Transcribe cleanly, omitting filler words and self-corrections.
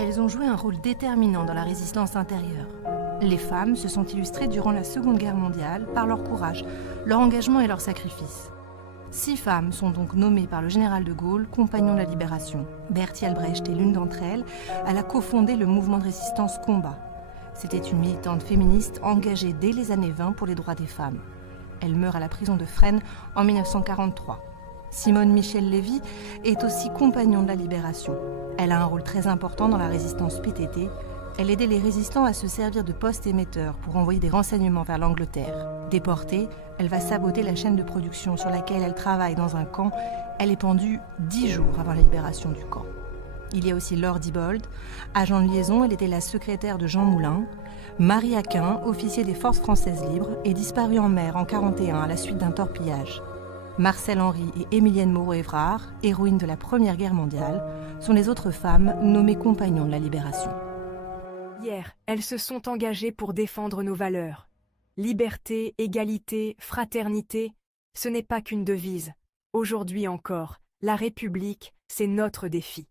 Elles ont joué un rôle déterminant dans la résistance intérieure. Les femmes se sont illustrées durant la Seconde Guerre mondiale par leur courage, leur engagement et leur sacrifice. 6 femmes sont donc nommées par le général de Gaulle compagnon de la libération. Bertie Albrecht est l'une d'entre elles. Elle a cofondé le mouvement de résistance Combat. C'était une militante féministe engagée dès les années 20 pour les droits des femmes. Elle meurt à la prison de Fresnes en 1943. Simone Michel-Lévy est aussi compagnon de la libération. Elle a un rôle très important dans la résistance PTT. Elle aidait les résistants à se servir de postes émetteurs pour envoyer des renseignements vers l'Angleterre. Déportée, elle va saboter la chaîne de production sur laquelle elle travaille dans un camp. Elle est pendue 10 jours avant la libération du camp. Il y a aussi Laure Diebold, agent de liaison, elle était la secrétaire de Jean Moulin. Marie Aquin, officier des forces françaises libres, est disparue en mer en 1941 à la suite d'un torpillage. Marcel Henry et Émilienne Moreau-Évrard, héroïnes de la Première Guerre mondiale, sont les autres femmes nommées compagnons de la libération. Hier, elles se sont engagées pour défendre nos valeurs. Liberté, égalité, fraternité, ce n'est pas qu'une devise. Aujourd'hui encore, la République, c'est notre défi.